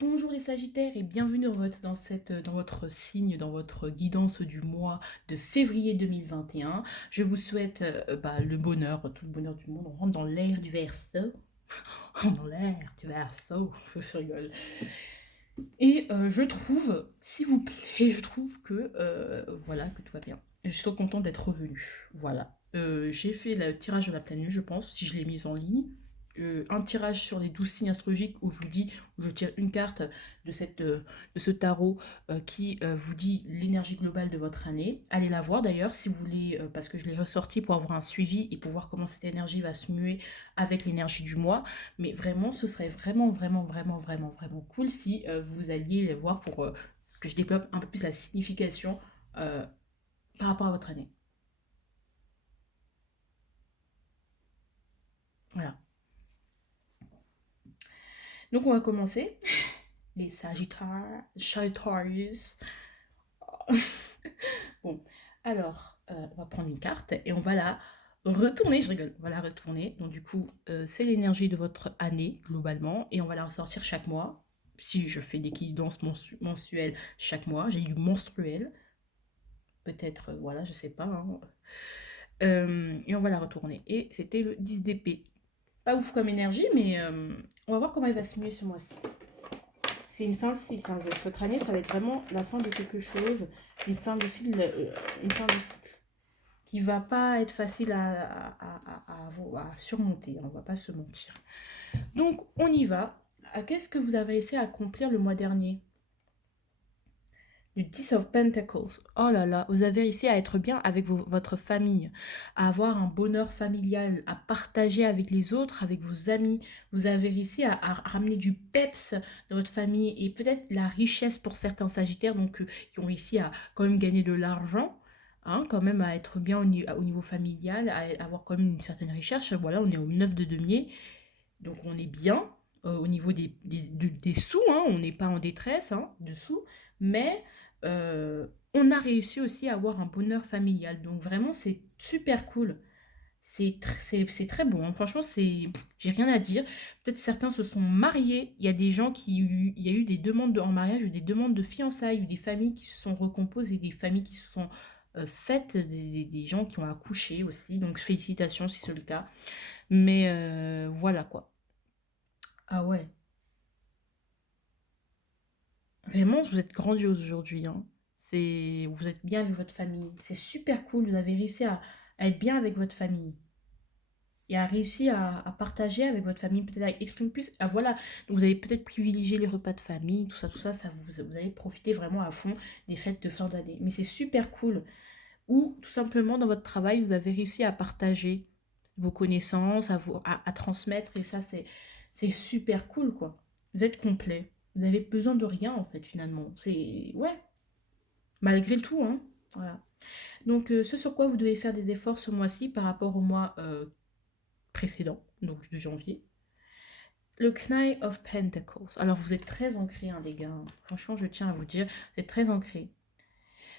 Bonjour les Sagittaires et bienvenue dans votre signe, dans votre guidance du mois de février 2021. Je vous souhaite le bonheur, tout le bonheur du monde. On rentre dans l'ère du Verseau. Dans l'ère du Verseau, je rigole. Et je trouve, s'il vous plaît, je trouve que voilà, que tout va bien. Je suis trop contente d'être revenue. Voilà. J'ai fait le tirage de la pleine lune, je pense, si je l'ai mise en ligne. Un tirage sur les 12 signes astrologiques où je vous dis, où je tire une carte de ce tarot qui vous dit l'énergie globale de votre année. Allez la voir d'ailleurs si vous voulez, parce que je l'ai ressorti pour avoir un suivi et pour voir comment cette énergie va se muer avec l'énergie du mois. Mais vraiment, ce serait vraiment cool si vous alliez les voir pour que je développe un peu plus la signification euh, par rapport à votre année. Voilà. Donc on va commencer. Les Sagittarius. Bon, alors, on va prendre une carte et on va la retourner, je rigole, on va la retourner. Donc du coup, c'est l'énergie de votre année, globalement, et on va la ressortir chaque mois. Si je fais des guidances mensuelles chaque mois, j'ai du menstruel, peut-être, voilà, je sais pas, hein. Et on va la retourner. Et c'était le 10 d'épée. Pas ouf comme énergie, mais on va voir comment il va se muer ce mois-ci. C'est une fin de cycle, hein. Votre année, ça va être vraiment la fin de quelque chose, une fin de cycle, une fin de cycle qui va pas être facile à surmonter, hein, on va pas se mentir. Donc, on y va. Qu'est-ce que vous avez essayé d'accomplir le mois dernier? Le 10 of Pentacles. Oh là là, vous avez réussi à être bien avec votre famille, à avoir un bonheur familial, à partager avec les autres, avec vos amis. Vous avez réussi à ramener du peps dans votre famille et peut-être la richesse pour certains Sagittaires, donc qui ont réussi à quand même gagner de l'argent. Hein, quand même à être bien au niveau familial, à avoir quand même une certaine richesse. Voilà, on est au 9 de demier, donc on est bien au niveau des sous, hein, on n'est pas en détresse hein, de sous, mais on a réussi aussi à avoir un bonheur familial. Donc vraiment, c'est super cool. C'est très bon, hein. Franchement, j'ai rien à dire. Peut-être certains se sont mariés. Il y a des gens il y a eu des demandes en mariage ou des demandes de fiançailles ou des familles qui se sont recomposées, des familles qui se sont faites, des gens qui ont accouché aussi. Donc félicitations si c'est le cas. Mais voilà quoi. Ah ouais. Vraiment, vous êtes grandiose aujourd'hui, hein. Vous êtes bien avec votre famille. C'est super cool. Vous avez réussi à être bien avec votre famille. Et à réussir à partager avec votre famille, peut-être à exprimer plus. Ah voilà, donc vous avez peut-être privilégié les repas de famille, vous allez profiter vraiment à fond des fêtes de fin d'année. Mais c'est super cool. Ou tout simplement dans votre travail, vous avez réussi à partager vos connaissances, à transmettre. Et ça, c'est super cool, quoi. Vous êtes complet. Vous avez besoin de rien, en fait, finalement. Ouais, malgré tout, hein. Voilà. Donc, ce sur quoi vous devez faire des efforts ce mois-ci par rapport au mois précédent, donc de janvier. Le Knight of Pentacles. Alors, vous êtes très ancré, hein, les gars. Franchement, je tiens à vous dire, vous êtes très ancré.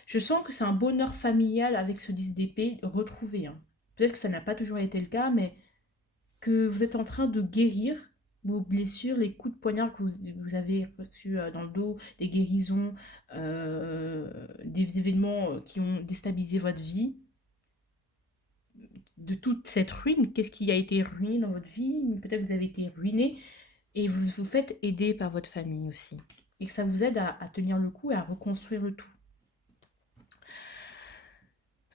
Je sens que c'est un bonheur familial avec ce 10 d'épée retrouvé, hein. Peut-être que ça n'a pas toujours été le cas, mais que vous êtes en train de guérir vos blessures, les coups de poignard que vous avez reçus dans le dos, des guérisons, des événements qui ont déstabilisé votre vie, de toute cette ruine. Qu'est-ce qui a été ruiné dans votre vie? Peut-être que vous avez été ruiné et vous vous faites aider par votre famille aussi. Et que ça vous aide à tenir le coup et à reconstruire le tout.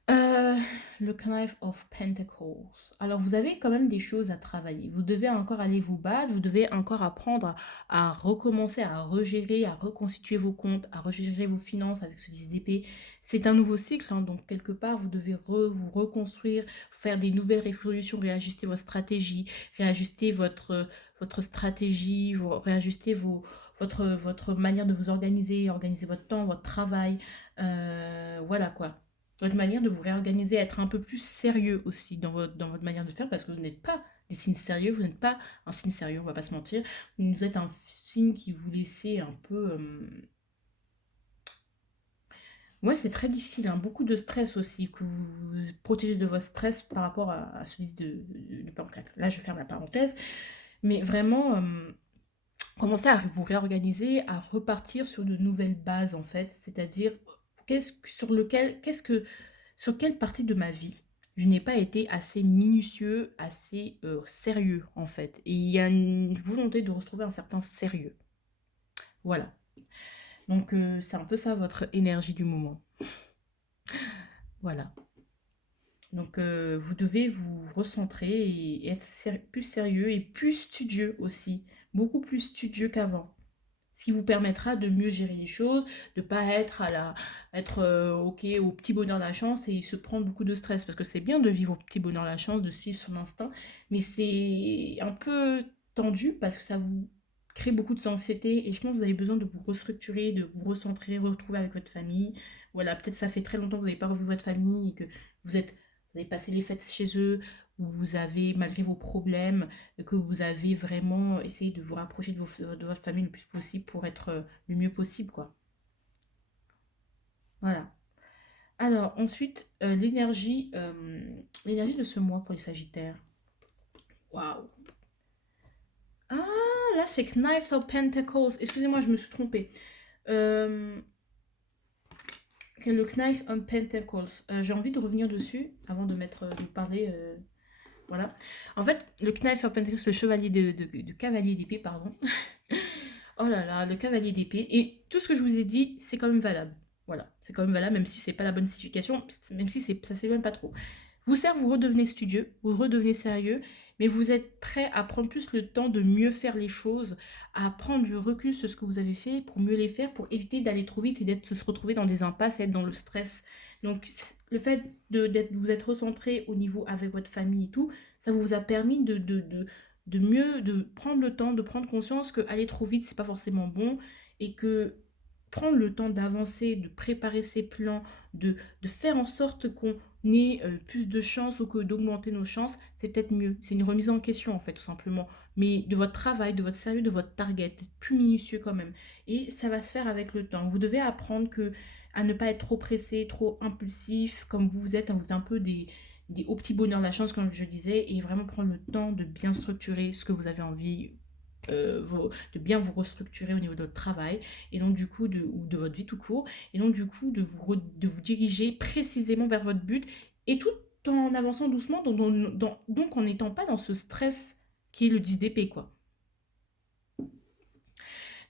Euh, le Knife of Pentacles. Alors, vous avez quand même des choses à travailler. Vous devez encore aller vous battre, vous devez encore apprendre à recommencer, à regérer, à reconstituer vos comptes, à regérer vos finances avec ce 10 d'épée. C'est un nouveau cycle, hein, donc quelque part, vous devez vous reconstruire, faire des nouvelles résolutions, réajuster votre stratégie, réajuster votre stratégie, réajuster votre manière de vous organiser, organiser votre temps, votre travail. Voilà quoi, votre manière de vous réorganiser, être un peu plus sérieux aussi dans votre manière de faire, parce que vous n'êtes pas des signes sérieux, vous n'êtes pas un signe sérieux, on va pas se mentir. Vous êtes un signe qui vous laissez un peu... Ouais, c'est très difficile, hein. Beaucoup de stress aussi, que vous vous protégez de votre stress par rapport à celui de Pentacle. Là, je ferme la parenthèse, mais vraiment, commencer à vous réorganiser, à repartir sur de nouvelles bases en fait, c'est-à-dire sur quelle partie de ma vie je n'ai pas été assez minutieux, assez sérieux en fait. Et il y a une volonté de retrouver un certain sérieux. Voilà. Donc c'est un peu ça votre énergie du moment. Voilà. Donc vous devez vous recentrer et être plus sérieux et plus studieux aussi. Beaucoup plus studieux qu'avant. Ce qui vous permettra de mieux gérer les choses, de pas être ok au petit bonheur de la chance et se prendre beaucoup de stress parce que c'est bien de vivre au petit bonheur de la chance, de suivre son instinct, mais c'est un peu tendu parce que ça vous crée beaucoup d'anxiété et je pense que vous avez besoin de vous restructurer, de vous recentrer, retrouver avec votre famille. Voilà, peut-être ça fait très longtemps que vous n'avez pas revu votre famille et que vous êtes vous avez passé les fêtes chez eux, où vous avez, malgré vos problèmes, que vous avez vraiment essayé de vous rapprocher de votre famille le plus possible pour être le mieux possible, quoi. Voilà. Alors, ensuite, l'énergie de ce mois pour les Sagittaires. Waouh! Ah, là, c'est Knives of Pentacles. Excusez-moi, je me suis trompée. Euh, le Knife of Pentacles. J'ai envie de revenir dessus avant de parler. Voilà. En fait, le Knife of Pentacles, le chevalier de cavalier d'épée, pardon. Oh là là, le cavalier d'épée. Et tout ce que je vous ai dit, c'est quand même valable. Voilà, c'est quand même valable, même si c'est pas la bonne signification, même si ça s'éloigne pas trop. Vous certes, vous redevenez studieux, vous redevenez sérieux, mais vous êtes prêt à prendre plus le temps de mieux faire les choses, à prendre du recul sur ce que vous avez fait pour mieux les faire, pour éviter d'aller trop vite et de se retrouver dans des impasses et être dans le stress. Donc, le fait de vous être recentré au niveau avec votre famille et tout, ça vous a permis de prendre le temps, de prendre conscience que aller trop vite, c'est pas forcément bon et que prendre le temps d'avancer, de préparer ses plans, de faire en sorte qu'on ait plus de chances ou que d'augmenter nos chances, c'est peut-être mieux. C'est une remise en question en fait, tout simplement. Mais de votre travail, de votre sérieux, de votre target, être plus minutieux quand même. Et ça va se faire avec le temps. Vous devez apprendre à ne pas être trop pressé, trop impulsif, comme vous êtes, hein, vous êtes un peu des hauts petits bonheurs de la chance, comme je disais, et vraiment prendre le temps de bien structurer ce que vous avez envie, de bien vous restructurer au niveau de votre travail, et donc du coup, ou de votre vie tout court, et donc du coup, de vous diriger précisément vers votre but, et tout en avançant doucement, donc en n'étant pas dans ce stress qui est le 10 d'épée, quoi.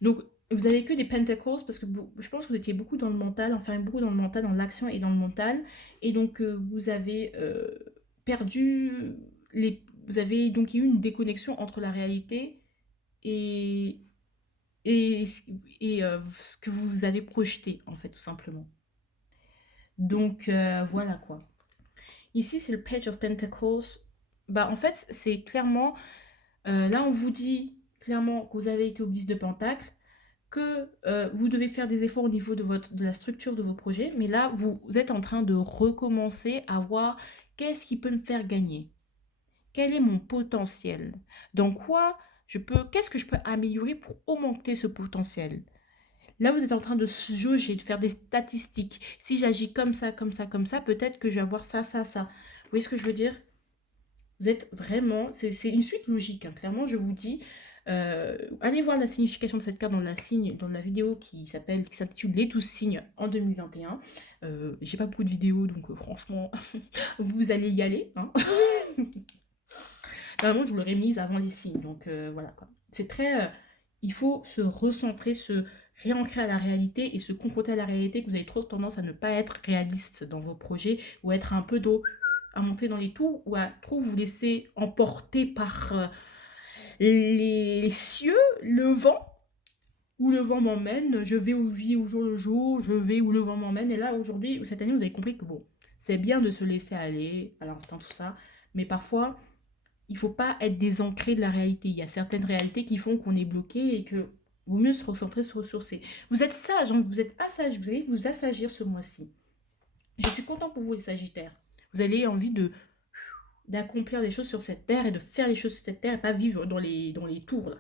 Donc, vous avez que des pentacles parce que je pense que vous étiez beaucoup dans le mental, enfin beaucoup dans le mental, dans l'action et dans le mental. Et donc, vous avez perdu Vous avez donc eu une déconnexion entre la réalité et, et, ce que vous avez projeté, en fait, tout simplement. Donc, voilà quoi. Ici, c'est le Page of Pentacles. Bah, en fait, c'est clairement. Là, on vous dit clairement que vous avez été au 10 de Pentacle, que vous devez faire des efforts au niveau de la structure de vos projets, mais là, vous êtes en train de recommencer à voir qu'est-ce qui peut me faire gagner, quel est mon potentiel, dans quoi qu'est-ce que je peux améliorer pour augmenter ce potentiel. Là, vous êtes en train de se jauger, de faire des statistiques. Si j'agis comme ça, comme ça, comme ça, peut-être que je vais avoir ça, ça, ça. Vous voyez ce que je veux dire? Vous êtes vraiment, c'est une suite logique, hein. Clairement, je vous dis, allez voir la signification de cette carte dans la vidéo qui s'intitule Les 12 signes en 2021. J'ai pas beaucoup de vidéos, donc franchement, vous allez y aller, hein. Normalement, je vous l'aurais mise avant les signes, donc voilà quoi. C'est très, il faut se recentrer, se réancrer à la réalité et se confronter à la réalité que vous avez trop tendance à ne pas être réaliste dans vos projets ou être un peu à monter dans les tours ou à trop vous laisser emporter par les cieux, le vent, où le vent m'emmène, je vais où je vis au jour le jour, je vais où le vent m'emmène. Et là, aujourd'hui, cette année, vous avez compris que bon, c'est bien de se laisser aller à l'instant, tout ça, mais parfois, il ne faut pas être désancré de la réalité. Il y a certaines réalités qui font qu'on est bloqué et que vaut mieux se recentrer sur ressourcer. Vous êtes sage, hein, vous êtes assage, vous allez vous assagir ce mois-ci. Je suis content pour vous, les Sagittaires. Vous avez envie d'accomplir des choses sur cette terre et de faire les choses sur cette terre et pas vivre dans les tours, là.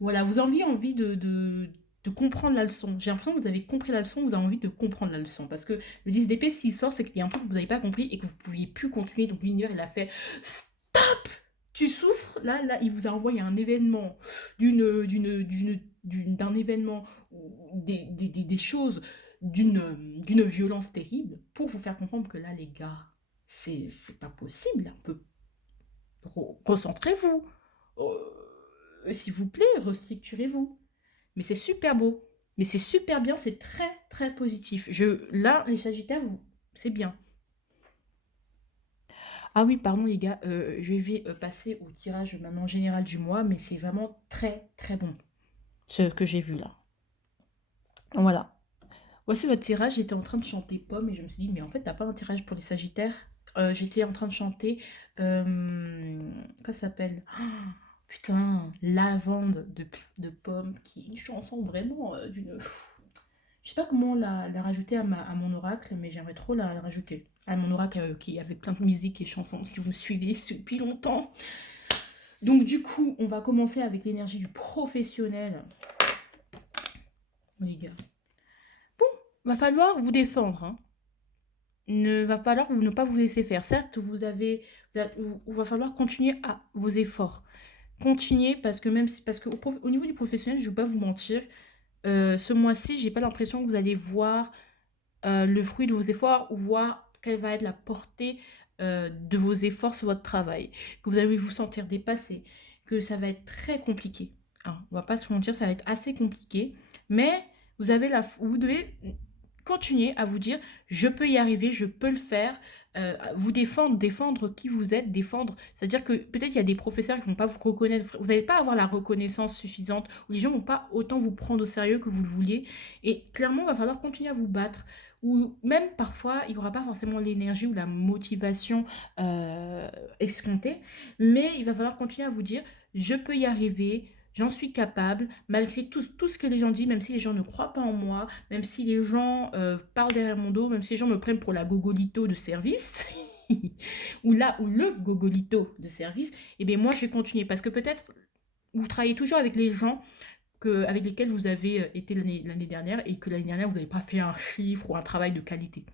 Voilà, vous avez envie de comprendre la leçon. J'ai l'impression que vous avez compris la leçon, vous avez envie de comprendre la leçon. Parce que le 10 d'épée, s'il sort, c'est qu'il y a un truc que vous n'avez pas compris et que vous ne pouviez plus continuer. Donc l'univers, il a fait stop! Tu souffres, là, il vous a envoyé un événement, d'un événement, des choses, d'une violence terrible, pour vous faire comprendre que là, les gars, c'est pas possible. Un peu, recentrez-vous. S'il vous plaît, restructurez-vous. Mais c'est super beau. Mais c'est super bien, c'est très, très positif. Là, les Sagittaires, c'est bien. Ah oui, pardon les gars, je vais passer au tirage maintenant général du mois, mais c'est vraiment très très bon, ce que j'ai vu là. Voilà. Voici votre tirage, j'étais en train de chanter Pomme et je me suis dit, mais en fait, t'as pas un tirage pour les Sagittaires. J'étais en train de chanter, comment ça s'appelle? Putain, Lavande de Pomme, qui est une chanson vraiment d'une... Je sais pas comment la rajouter à mon oracle, mais j'aimerais trop la rajouter. À mon oracle qui est avec plein de musique et chansons, si vous me suivez depuis longtemps. Donc du coup, on va commencer avec l'énergie du professionnel. Les gars. Bon, va falloir vous défendre. Hein. Ne va falloir ne pas vous laisser faire. Certes, va falloir continuer à vos efforts. Continuez parce que même si, parce que au niveau du professionnel, je ne vais pas vous mentir, ce mois-ci, j'ai pas l'impression que vous allez voir le fruit de vos efforts ou voir quelle va être la portée de vos efforts sur votre travail, que vous allez vous sentir dépassé, que ça va être très compliqué. Hein, on va pas se mentir, ça va être assez compliqué, mais vous devez continuer à vous dire, je peux y arriver, je peux le faire, vous défendre qui vous êtes, défendre. C'est-à-dire que peut-être il y a des professeurs qui vont pas vous reconnaître, vous n'allez pas avoir la reconnaissance suffisante, ou les gens vont pas autant vous prendre au sérieux que vous le vouliez, et clairement, il va falloir continuer à vous battre, ou même parfois, il n'y aura pas forcément l'énergie ou la motivation escomptée, mais il va falloir continuer à vous dire, je peux y arriver, j'en suis capable, malgré tout ce que les gens disent, même si les gens ne croient pas en moi, même si les gens parlent derrière mon dos, même si les gens me prennent pour la gogolito de service, ou le gogolito de service, et bien moi je vais continuer, parce que peut-être vous travaillez toujours avec les gens avec lesquels vous avez été l'année dernière et que l'année dernière vous n'avez pas fait un chiffre ou un travail de qualité.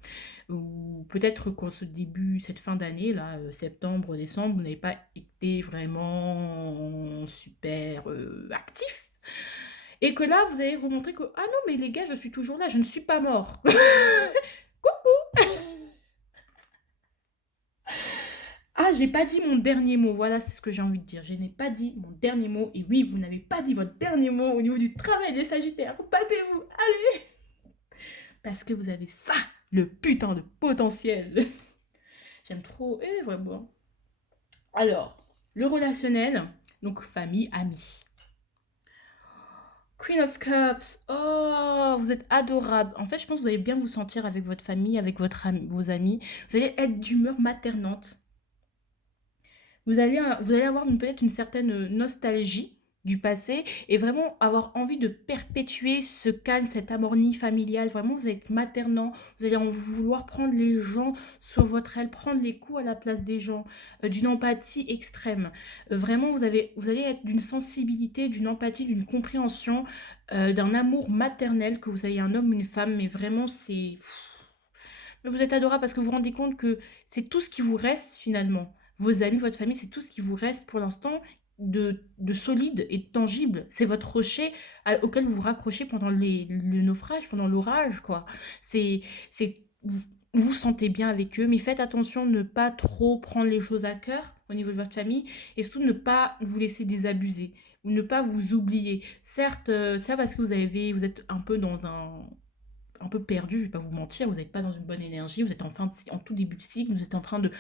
Ou peut-être qu'en cette fin d'année, là, septembre, décembre, vous n'avez pas été vraiment super actif. Et que là, vous allez remontrer que, ah non, mais les gars, je suis toujours là, je ne suis pas mort. Ah, j'ai pas dit mon dernier mot. Voilà, c'est ce que j'ai envie de dire. Je n'ai pas dit mon dernier mot. Et oui, vous n'avez pas dit votre dernier mot au niveau du travail des Sagittaires. Battez-vous, allez. Parce que vous avez ça, le putain de potentiel. J'aime trop. Vraiment. Alors, le relationnel, donc famille, amis. Queen of Cups. Oh, vous êtes adorable. En fait, je pense que vous allez bien vous sentir avec votre famille, avec vos amis. Vous allez être d'humeur maternante. Vous allez avoir peut-être une certaine nostalgie du passé et vraiment avoir envie de perpétuer ce calme, cette harmonie familiale. Vraiment, vous allez être maternant, vous allez en vouloir prendre les gens sur votre aile, prendre les coups à la place des gens, d'une empathie extrême. Vraiment, vous allez être d'une sensibilité, d'une empathie, d'une compréhension, d'un amour maternel, que vous ayez un homme, une femme, mais vraiment, c'est... Mais vous êtes adorable parce que vous vous rendez compte que c'est tout ce qui vous reste finalement. Vos amis, votre famille, c'est tout ce qui vous reste pour l'instant de solide et de tangible. C'est votre rocher auquel vous vous raccrochez pendant le naufrage, pendant l'orage, quoi. C'est, vous vous sentez bien avec eux, mais faites attention de ne pas trop prendre les choses à cœur au niveau de votre famille et surtout ne pas vous laisser désabuser ou ne pas vous oublier. Certes, ça parce que vous êtes un peu un peu perdu, je vais pas vous mentir, vous n'êtes pas dans une bonne énergie, vous êtes en tout début de cycle, vous êtes en train de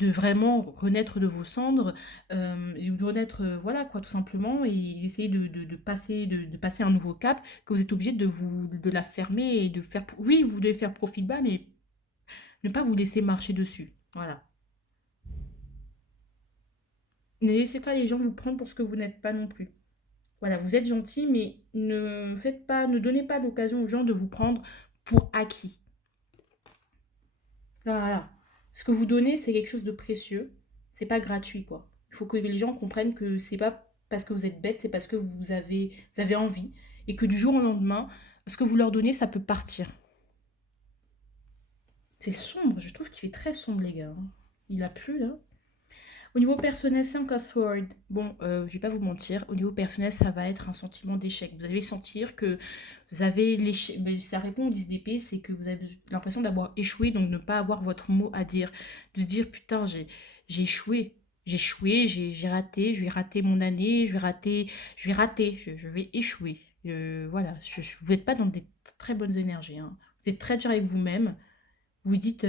vraiment renaître de vos cendres, et de renaître, voilà quoi, tout simplement, et essayer de passer un nouveau cap, que vous êtes obligé de la fermer et de faire, oui, vous devez faire profil bas, mais ne pas vous laisser marcher dessus, voilà. Ne laissez pas les gens vous prendre pour ce que vous n'êtes pas non plus. Voilà, vous êtes gentil, mais ne donnez pas l'occasion aux gens de vous prendre pour acquis. Voilà. Ce que vous donnez, c'est quelque chose de précieux. C'est pas gratuit, quoi. Il faut que les gens comprennent que c'est pas parce que vous êtes bête, c'est parce que vous avez envie. Et que du jour au lendemain, ce que vous leur donnez, ça peut partir. C'est sombre, je trouve qu'il fait très sombre, les gars. Il a plu, là. Au niveau personnel, 5 of Swords. Bon, je vais pas vous mentir, au niveau personnel, ça va être un sentiment d'échec. Vous allez sentir que vous avez l'échec. Mais ça répond au 10 d'épée, c'est que vous avez l'impression d'avoir échoué, donc ne pas avoir votre mot à dire. De se dire, putain, j'ai échoué. J'ai échoué, j'ai raté, je vais rater mon année, je vais échouer. Voilà, vous n'êtes pas dans des très bonnes énergies, hein. Vous êtes très dur avec vous-même. Vous dites,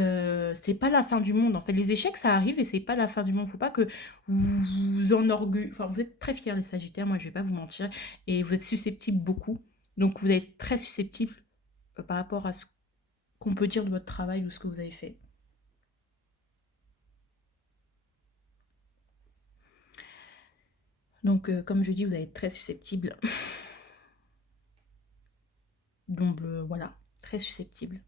c'est pas la fin du monde. En fait, les échecs, ça arrive et c'est pas la fin du monde. Faut pas que vous vous enorgueillez. Enfin, vous êtes très fiers, les Sagittaires, moi, je vais pas vous mentir. Et vous êtes susceptibles beaucoup. Donc, vous êtes très susceptibles par rapport à ce qu'on peut dire de votre travail ou ce que vous avez fait. Donc, comme je dis, vous êtes très susceptibles. Donc, voilà, très susceptibles.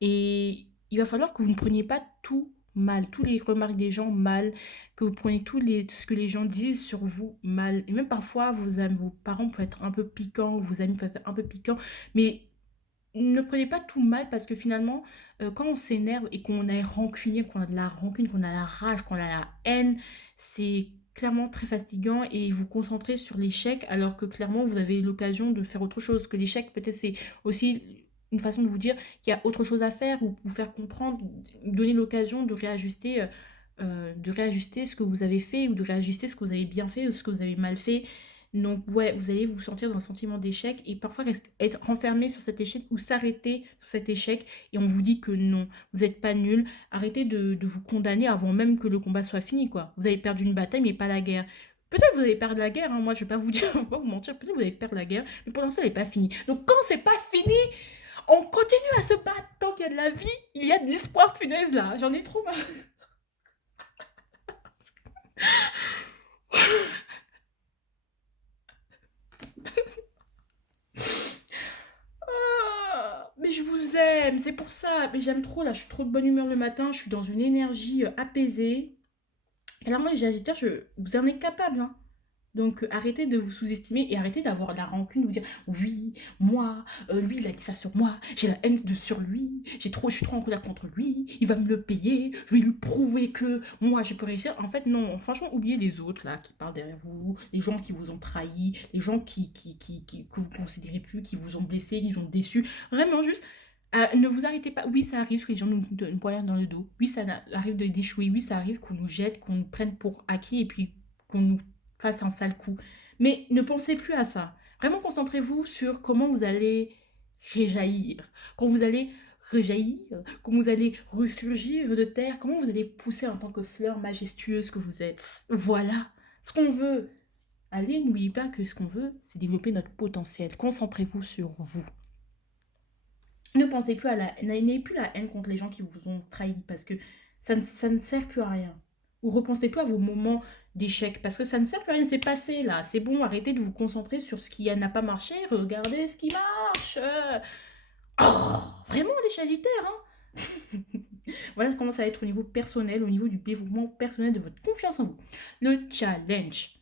Et il va falloir que vous ne preniez pas tout mal, tous les remarques des gens mal, que vous preniez ce que les gens disent sur vous mal. Et même parfois, vos parents peuvent être un peu piquants, vos amis peuvent être un peu piquants, mais ne prenez pas tout mal parce que finalement, quand on s'énerve et qu'on est rancunier, qu'on a de la rancune, qu'on a la rage, qu'on a la haine, c'est clairement très fatigant et vous concentrez sur l'échec alors que clairement vous avez l'occasion de faire autre chose. Que l'échec peut-être c'est aussi une façon de vous dire qu'il y a autre chose à faire ou vous faire comprendre, donner l'occasion de réajuster ce que vous avez fait ou de réajuster ce que vous avez bien fait ou ce que vous avez mal fait. Donc, ouais, vous allez vous sentir dans un sentiment d'échec et parfois être renfermé sur cet échec ou s'arrêter sur cet échec et on vous dit que non, vous n'êtes pas nul. Arrêtez de vous condamner avant même que le combat soit fini, quoi. Vous avez perdu une bataille, mais pas la guerre. Peut-être vous allez perdre la guerre, hein. Moi je vais pas vous dire, je vais pas vous mentir, peut-être vous allez perdre la guerre, mais pour l'instant elle n'est pas finie. Donc quand c'est pas fini, on continue à se battre tant qu'il y a de la vie, il y a de l'espoir, punaise là, j'en ai trop marre. Ah, mais je vous aime, c'est pour ça. Mais j'aime trop, là, je suis trop de bonne humeur le matin, je suis dans une énergie apaisée. Alors moi, les agiteurs, vous en êtes capable, hein. Donc arrêtez de vous sous-estimer et arrêtez d'avoir la rancune, de vous dire oui, moi, lui il a dit ça sur moi, j'ai la haine sur lui, je suis trop en colère contre lui, il va me le payer, je vais lui prouver que moi je peux réussir. En fait non, franchement oubliez les autres là qui parlent derrière vous, les gens qui vous ont trahi, les gens que vous considérez plus, qui vous ont blessé, qui vous ont déçu. Vraiment juste ne vous arrêtez pas. Oui, ça arrive que les gens nous donnent une poignard dans le dos. Oui, arrive d'échouer. Oui, ça arrive qu'on nous jette, qu'on nous prenne pour acquis et puis qu'on nous fasse un sale coup. Mais ne pensez plus à ça. Vraiment, concentrez-vous sur comment vous allez réjaillir. Quand vous allez rejaillir, comment vous allez ressurgir de terre, comment vous allez pousser en tant que fleur majestueuse que vous êtes. Voilà ce qu'on veut. Allez, n'oubliez pas que ce qu'on veut, c'est développer notre potentiel. Concentrez-vous sur vous. Ne pensez plus à n'ayez plus la haine contre les gens qui vous ont trahi parce que ça ne sert plus à rien. Ou repensez plus à vos moments d'échec parce que ça ne sert plus à rien, c'est passé là. C'est bon, arrêtez de vous concentrer sur ce qui n'a pas marché, regardez ce qui marche. Oh, vraiment les Sagittaires, hein. Voilà comment ça va être au niveau personnel, au niveau du développement personnel de votre confiance en vous. Le challenge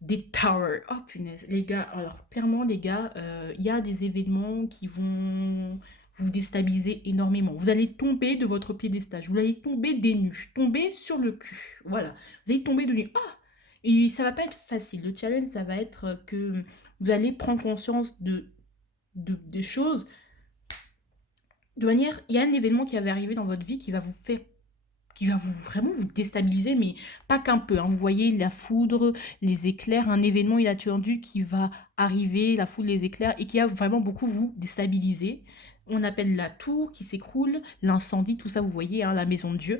des towers. Oh punaise, les gars, alors clairement les gars, il y a des événements qui vont vous déstabiliser énormément. Vous allez tomber de votre piédestal, vous allez tomber des nues, tomber sur le cul. Voilà, vous allez tomber de nues. Ah, et ça va pas être facile. Le challenge, ça va être que vous allez prendre conscience des choses. De manière, il y a un événement qui avait arrivé dans votre vie qui va vraiment vous déstabiliser, mais pas qu'un peu, hein. Vous voyez la foudre, les éclairs, un événement inattendu qui va arriver, la foudre, les éclairs, et qui va vraiment beaucoup vous déstabiliser. On appelle la tour qui s'écroule, l'incendie, tout ça, vous voyez, hein, la maison de Dieu.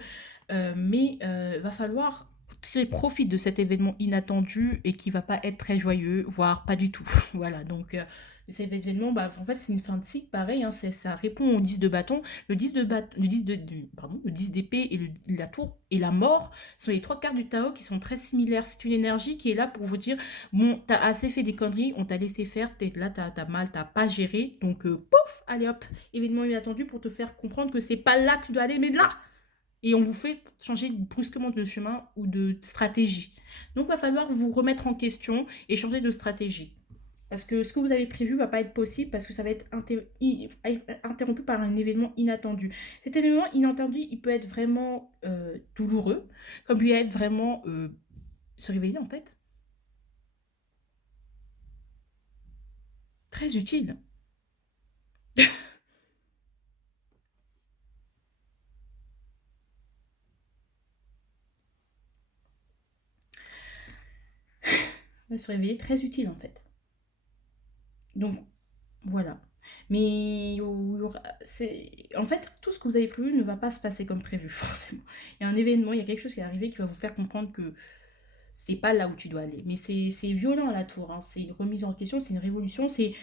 Mais va falloir tirer profit de cet événement inattendu et qui va pas être très joyeux, voire pas du tout. Voilà, donc cet événement, bah, en fait, c'est une fin de cycle, pareil, hein, ça répond au 10 de bâton. Le 10 d'épée et la tour et la mort sont les trois cartes du Tao qui sont très similaires. C'est une énergie qui est là pour vous dire, bon, t'as assez fait des conneries, on t'a laissé faire, là, t'as mal, t'as pas géré, donc pouf, allez hop, événement inattendu pour te faire comprendre que c'est pas là que tu dois aller, mais là. Et on vous fait changer brusquement de chemin ou de stratégie. Donc, il va falloir vous remettre en question et changer de stratégie. Parce que ce que vous avez prévu va pas être possible parce que ça va être interrompu par un événement inattendu. Cet événement inattendu, il peut être vraiment douloureux, comme il peut être vraiment se réveiller en fait. Très utile. Va se réveiller très utile en fait. Donc voilà. Mais en fait, tout ce que vous avez prévu ne va pas se passer comme prévu, forcément. Il y a un événement, il y a quelque chose qui est arrivé qui va vous faire comprendre que c'est pas là où tu dois aller. Mais c'est violent à la tour, hein. C'est une remise en question, c'est une révolution, c'est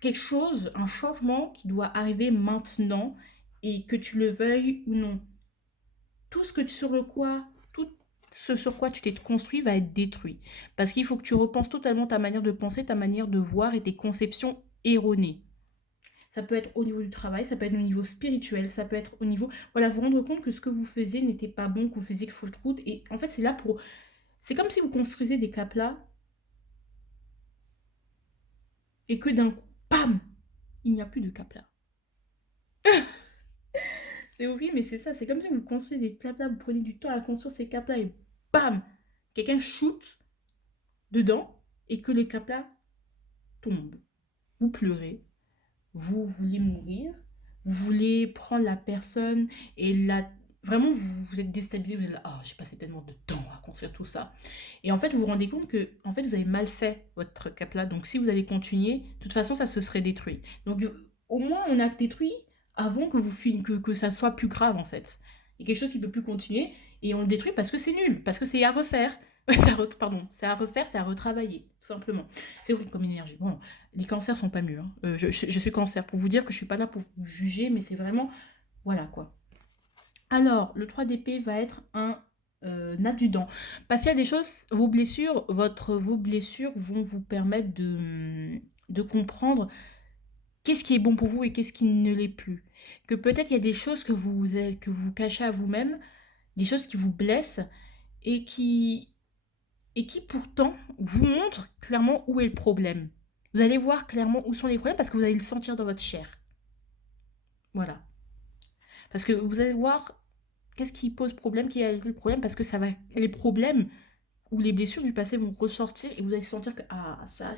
quelque chose, un changement qui doit arriver maintenant et que tu le veuilles ou non. Tout ce que tu, sur le quoi, tout ce sur quoi tu t'es construit va être détruit. Parce qu'il faut que tu repenses totalement ta manière de penser, ta manière de voir et tes conceptions erronées. Ça peut être au niveau du travail, ça peut être au niveau spirituel, ça peut être au niveau... Voilà, vous rendre compte que ce que vous faisiez n'était pas bon, que vous faisiez que faute route. Et en fait, c'est là pour... C'est comme si vous construisez des caplas et que d'un coup, pam, il n'y a plus de caplas. C'est horrible, mais c'est ça. C'est comme si vous construisez des caplas, vous prenez du temps à construire ces caplas et bam, quelqu'un shoot dedans et que les caplas tombent. Vous pleurez, vous voulez mourir, vous voulez prendre la personne et la... Vraiment, vous êtes déstabilisé, vous êtes là, oh, j'ai passé tellement de temps à construire tout ça. Et en fait, vous vous rendez compte que en fait, vous avez mal fait votre cap-là. Donc, si vous allez continuer, de toute façon, ça se serait détruit. Donc, au moins, on a détruit avant que, que ça soit plus grave, en fait. Il y a quelque chose qui ne peut plus continuer et on le détruit parce que c'est nul, parce que c'est à refaire. Pardon, c'est à refaire, c'est à retravailler, tout simplement. C'est horrible comme énergie. Bon, les cancers sont pas mieux, hein. Je suis cancer pour vous dire que je suis pas là pour vous juger, mais c'est vraiment... Voilà, quoi. Alors, le 3 d'épée va être un adjudant. Parce qu'il y a des choses, vos blessures vont vous permettre de comprendre qu'est-ce qui est bon pour vous et qu'est-ce qui ne l'est plus. Que peut-être il y a des choses que vous cachez à vous-même, des choses qui vous blessent et qui pourtant vous montrent clairement où est le problème. Vous allez voir clairement où sont les problèmes parce que vous allez le sentir dans votre chair. Voilà. Parce que vous allez voir qu'est-ce qui pose problème, qui a été le problème, parce que ça va, les problèmes ou les blessures du passé vont ressortir et vous allez sentir que ah ça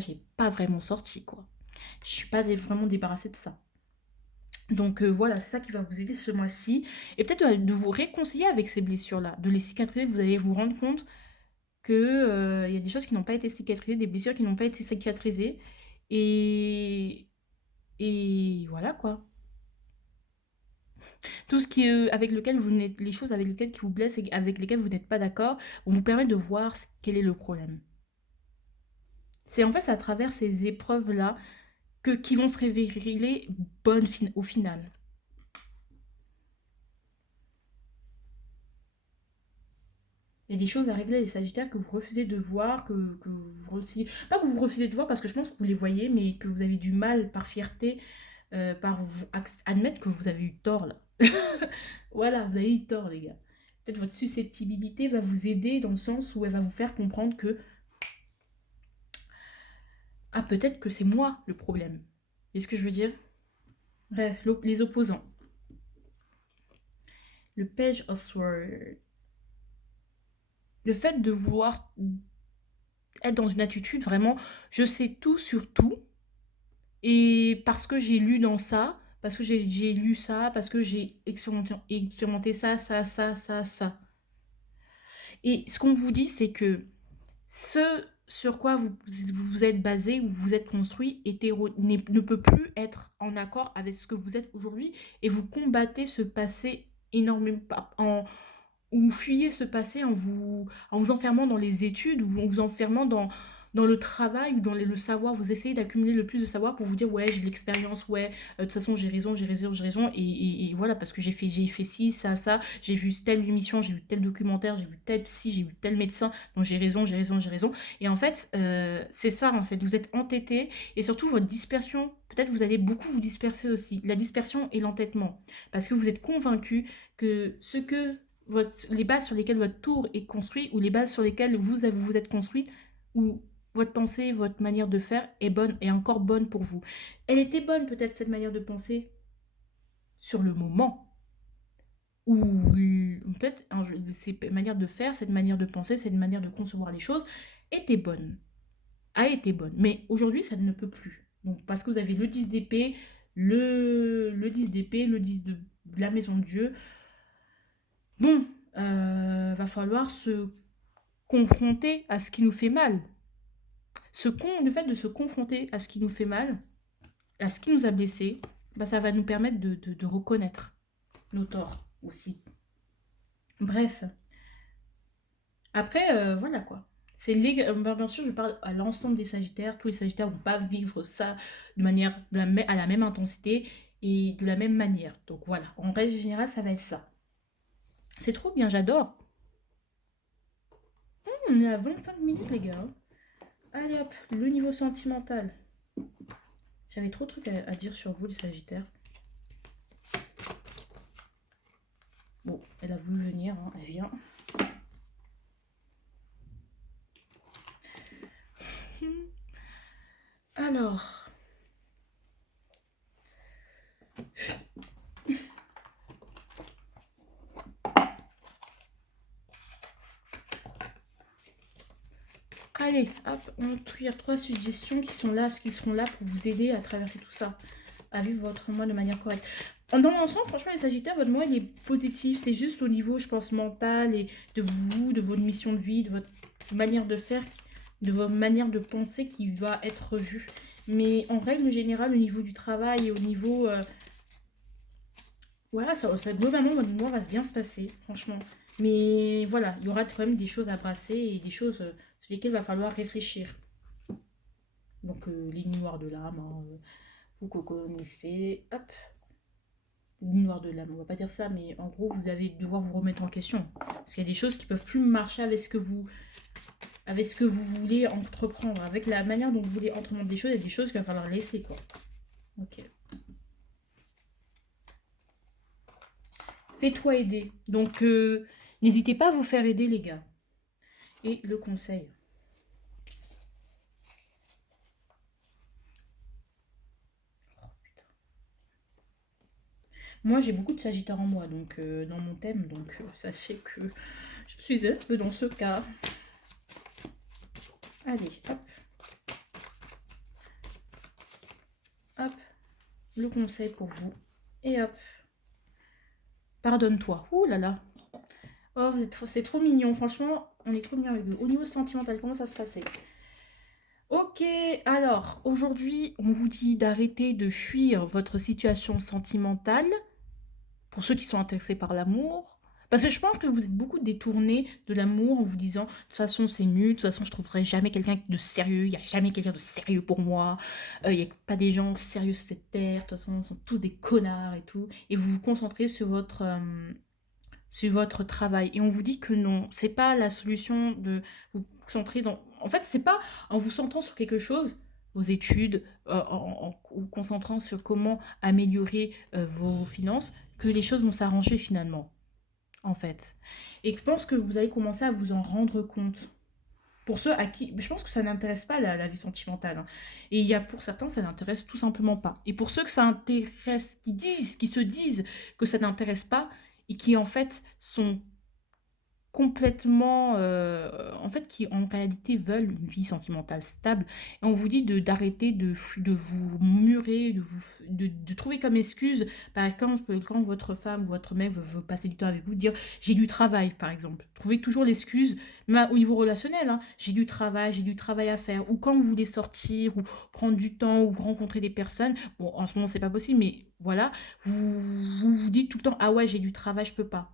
j'ai pas vraiment sorti quoi. Je suis pas vraiment débarrassée de ça. Donc voilà, c'est ça qui va vous aider ce mois-ci. Et peut-être de vous réconcilier avec ces blessures-là, de les cicatriser, vous allez vous rendre compte que il y a des choses qui n'ont pas été cicatrisées, des blessures qui n'ont pas été cicatrisées. Et, et voilà quoi. Tout ce qui est avec lequel vous n'êtes, les choses avec lesquelles qui vous blessent et avec lesquelles vous n'êtes pas d'accord, vont vous permettre de voir quel est le problème. C'est en fait à travers ces épreuves-là qui vont se révéler bonnes au final. Il y a des choses à régler les Sagittaires que vous refusez de voir, que vous refusez... Pas que vous refusez de voir parce que je pense que vous les voyez, mais que vous avez du mal par fierté, par admettre que vous avez eu tort là. Voilà, vous avez eu tort les gars. Peut-être votre susceptibilité va vous aider dans le sens où elle va vous faire comprendre que ah peut-être que c'est moi le problème. Est ce que je veux dire? Bref, les opposants. Le Page of Swords. Le fait de vouloir être dans une attitude vraiment, je sais tout sur tout. Et parce que j'ai lu dans ça, parce que j'ai lu ça, parce que j'ai expérimenté ça. Et ce qu'on vous dit, c'est que ce sur quoi vous êtes basé ou vous êtes construit ne peut plus être en accord avec ce que vous êtes aujourd'hui et vous combattez ce passé énormément ou vous fuyez ce passé en vous enfermant dans les études ou en vous enfermant dans le travail ou dans le savoir. Vous essayez d'accumuler le plus de savoir pour vous dire ouais j'ai de l'expérience, ouais de toute façon j'ai raison et voilà parce que j'ai fait ci, ça, j'ai vu telle émission, j'ai vu tel documentaire, j'ai vu tel psy, j'ai vu tel médecin, donc j'ai raison. Et en fait c'est ça en fait, vous êtes entêté et surtout votre dispersion, peut-être vous allez beaucoup vous disperser aussi, la dispersion et l'entêtement parce que vous êtes convaincu que les bases sur lesquelles votre tour est construit ou les bases sur lesquelles vous êtes construit ou votre pensée, votre manière de faire est bonne, est encore bonne pour vous. Elle était bonne peut-être cette manière de penser sur le moment. Ou peut-être cette manière de faire, cette manière de penser, cette manière de concevoir les choses était bonne. A été bonne. Mais aujourd'hui, ça ne peut plus. Donc, parce que vous avez le 10 d'épée, le 10 d'épée, le 10 de la maison de Dieu. Bon, va falloir se confronter à ce qui nous fait mal. Le fait de se confronter à ce qui nous fait mal, à ce qui nous a blessés, bah, ça va nous permettre de reconnaître nos torts aussi. Bref. Après, voilà quoi. Bien sûr, je parle à l'ensemble des Sagittaires. Tous les Sagittaires ne vont pas vivre ça à la même intensité et de la même manière. Donc voilà, en règle générale, ça va être ça. C'est trop bien, j'adore. On est à 25 minutes, les gars. Allez hop, le niveau sentimental. J'avais trop de trucs à dire sur vous, les Sagittaires. Bon, elle a voulu venir, hein, elle vient. Alors. Allez, hop, on tire 3 suggestions qui seront là pour vous aider à traverser tout ça, à vivre votre mois de manière correcte. Dans l'ensemble, franchement, les Sagittaires, votre mois, il est positif. C'est juste au niveau, je pense, mental et de vous, de votre mission de vie, de votre manière de faire, de votre manière de penser qui doit être revue. Mais en règle générale, au niveau du travail et au niveau... voilà, globalement, votre mois va bien se passer, franchement. Mais voilà, il y aura quand même des choses à brasser et des choses sur lesquelles il va falloir réfléchir. Donc, ligne noire de l'âme, hein, vous connaissez. Hop, ligne noire de l'âme, on va pas dire ça, mais en gros, vous allez devoir vous remettre en question. Parce qu'il y a des choses qui peuvent plus marcher avec ce que vous voulez entreprendre, avec la manière dont vous voulez entreprendre des choses, il y a des choses qu'il va falloir laisser, quoi. Ok. Fais-toi aider. Donc, n'hésitez pas à vous faire aider, les gars. Et le conseil. Oh, putain. Moi, j'ai beaucoup de Sagittaire en moi, donc dans mon thème. Donc, sachez que je suis un peu dans ce cas. Allez, hop. Hop. Le conseil pour vous. Et hop. Pardonne-toi. Ouh là là. Oh, c'est trop mignon. Franchement, on est trop mignon avec vous. Au niveau sentimental, comment ça se passait? Ok, alors, aujourd'hui, on vous dit d'arrêter de fuir votre situation sentimentale pour ceux qui sont intéressés par l'amour. Parce que je pense que vous êtes beaucoup détournés de l'amour en vous disant de toute façon c'est nul, de toute façon je trouverai jamais quelqu'un de sérieux, il n'y a jamais quelqu'un de sérieux pour moi, il n'y a pas des gens sérieux sur cette terre, de toute façon ils sont tous des connards et tout. Et vous vous concentrez sur votre travail. Et on vous dit que non, c'est pas la solution de vous concentrer dans... En fait, c'est pas en vous centrant sur quelque chose, vos études, en vous concentrant sur comment améliorer vos finances, que les choses vont s'arranger finalement, en fait. Et je pense que vous allez commencer à vous en rendre compte. Pour ceux à qui... Je pense que ça n'intéresse pas la vie sentimentale, hein. Et il y a pour certains, ça n'intéresse tout simplement pas. Et pour ceux que ça intéresse, qui se disent que ça n'intéresse pas, et qui en fait sont complètement, en fait, qui en réalité veulent une vie sentimentale stable. Et on vous dit d'arrêter de vous murer, de trouver comme excuse, par exemple, quand votre femme, votre mec veut passer du temps avec vous, dire j'ai du travail, par exemple. Trouvez toujours l'excuse, mais au niveau relationnel, hein, j'ai du travail à faire. Ou quand vous voulez sortir, ou prendre du temps, ou rencontrer des personnes, bon, en ce moment, c'est pas possible, mais voilà, vous dites tout le temps, ah ouais, j'ai du travail, je peux pas.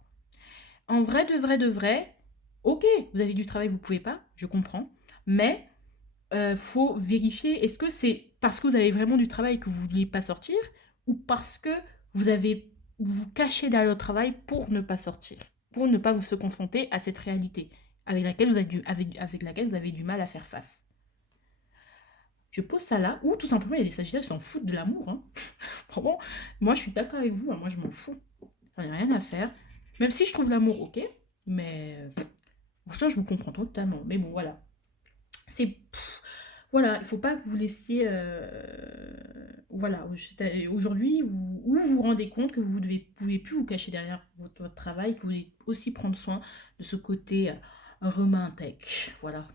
En vrai, de vrai, ok, vous avez du travail, vous pouvez pas, je comprends, mais faut vérifier, est-ce que c'est parce que vous avez vraiment du travail que vous ne voulez pas sortir, ou parce que vous vous cachez derrière le travail pour ne pas sortir, pour ne pas vous se confronter à cette réalité avec laquelle vous avez du mal à faire face. Je pose ça là, ou tout simplement il y a des sagittaires qui s'en foutent de l'amour, hein. Vraiment, moi je suis d'accord avec vous, hein, moi je m'en fous, j'en ai rien à faire. Même si je trouve l'amour ok, mais ça je vous comprends totalement. Mais bon voilà, c'est Voilà, il ne faut pas que vous laissiez... voilà, aujourd'hui, vous vous rendez compte que vous ne pouvez plus vous cacher derrière votre travail, que vous devez aussi prendre soin de ce côté romantique. Voilà.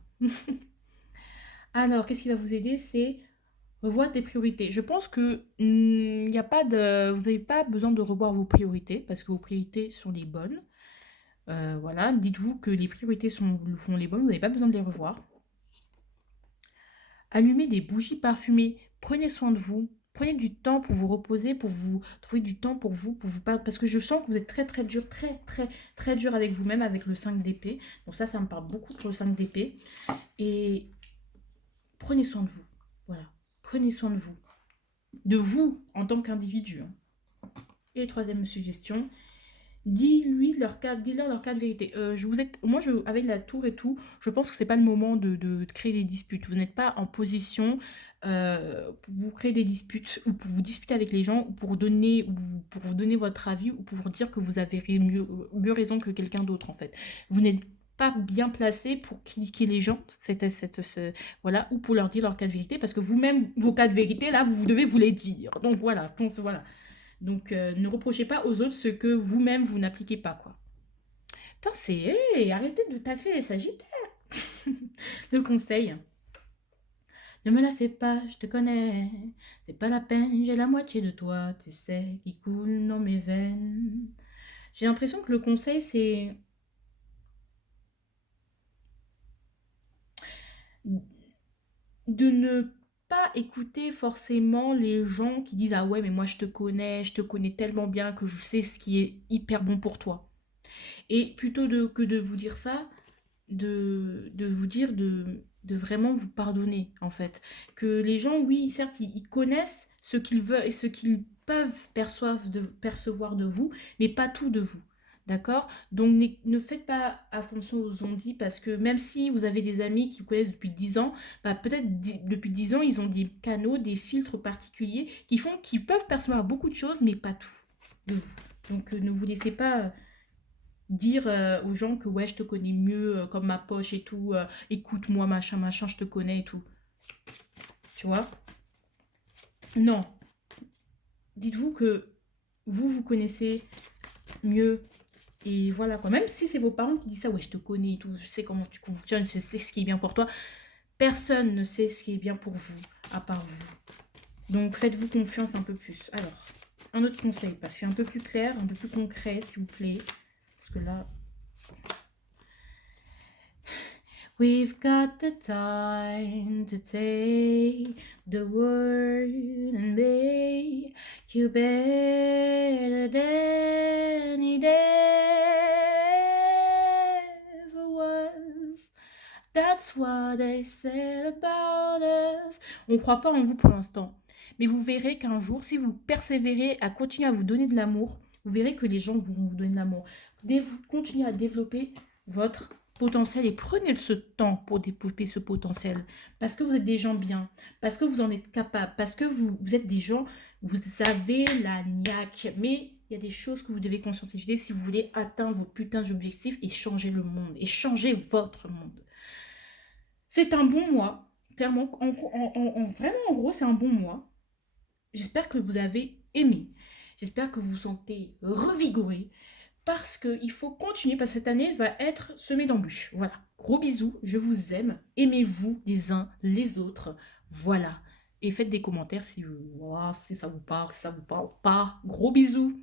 Alors, qu'est-ce qui va vous aider? C'est revoir tes priorités. Je pense que il y a pas de, vous n'avez pas besoin de revoir vos priorités parce que vos priorités sont les bonnes. Voilà, dites-vous que les priorités font les bonnes, vous n'avez pas besoin de les revoir. Allumez des bougies parfumées, prenez soin de vous, prenez du temps pour vous reposer, pour vous trouver du temps pour vous parler, parce que je sens que vous êtes très très dur, très dur avec vous-même, avec le 5 d'épée. Donc ça me parle beaucoup pour le 5 d'épée. Et prenez soin de vous. Voilà, prenez soin de vous en tant qu'individu. Hein. Et troisième suggestion, dis-leur leur cas de vérité. Avec la tour et tout, je pense que c'est pas le moment de créer des disputes. Vous n'êtes pas en position pour vous créer des disputes ou pour vous disputer avec les gens ou pour vous donner votre avis ou pour vous dire que vous avez mieux raison que quelqu'un d'autre en fait. Vous n'êtes pas bien placé pour critiquer les gens, voilà, ou pour leur dire leur cas de vérité, parce que vous-même, vos cas de vérité, là, vous devez vous les dire. Donc voilà. Donc, ne reprochez pas aux autres ce que vous-même, vous n'appliquez pas, quoi. Putain, hey, arrêtez de tacler les sagittaires. Le conseil, ne me la fais pas, je te connais. C'est pas la peine, j'ai la moitié de toi, tu sais, qui coule dans mes veines. J'ai l'impression que le conseil, c'est de ne pas écouter forcément les gens qui disent ah ouais mais moi je te connais tellement bien que je sais ce qui est hyper bon pour toi. Et plutôt que de vous dire ça, de vous dire de vraiment vous pardonner, en fait. Que les gens, oui, certes, ils connaissent ce qu'ils veulent et ce qu'ils peuvent percevoir de vous, mais pas tout de vous. D'accord? Donc ne faites pas attention aux on-dit parce que même si vous avez des amis qui vous connaissent depuis 10 ans, bah peut-être depuis 10 ans, ils ont des canaux, des filtres particuliers qui peuvent percevoir beaucoup de choses, mais pas tout de vous. Donc ne vous laissez pas dire aux gens que ouais je te connais mieux comme ma poche et tout, écoute-moi machin je te connais et tout, tu vois. Non, dites-vous que vous connaissez mieux et voilà quoi. Même si c'est vos parents qui disent ça, ouais je te connais et tout, je sais comment tu fonctionnes, je sais ce qui est bien pour toi, personne ne sait ce qui est bien pour vous à part vous. Donc faites-vous confiance un peu plus. Alors un autre conseil, parce que je suis un peu plus clair, un peu plus concret s'il vous plaît, parce que là we've got the time to take the word and make you better than it ever was. That's what they said about us. On ne croit pas en vous pour l'instant. Mais vous verrez qu'un jour, si vous persévérez à continuer à vous donner de l'amour, vous verrez que les gens vont vous donner de l'amour. Vous continuez à développer votre potentiel et prenez ce temps pour développer ce potentiel parce que vous êtes des gens bien, parce que vous en êtes capable, parce que vous êtes des gens, vous avez la niaque, mais il y a des choses que vous devez conscientiser si vous voulez atteindre vos putains d'objectifs et changer le monde et changer votre monde. C'est un bon mois, clairement, vraiment en gros c'est un bon mois. J'espère que vous avez aimé, j'espère que vous vous sentez revigoré, parce qu'il faut continuer, parce que cette année va être semée d'embûches. Voilà, gros bisous, je vous aime, aimez-vous les uns les autres, voilà. Et faites des commentaires si ça vous parle, si ça vous parle pas. Gros bisous.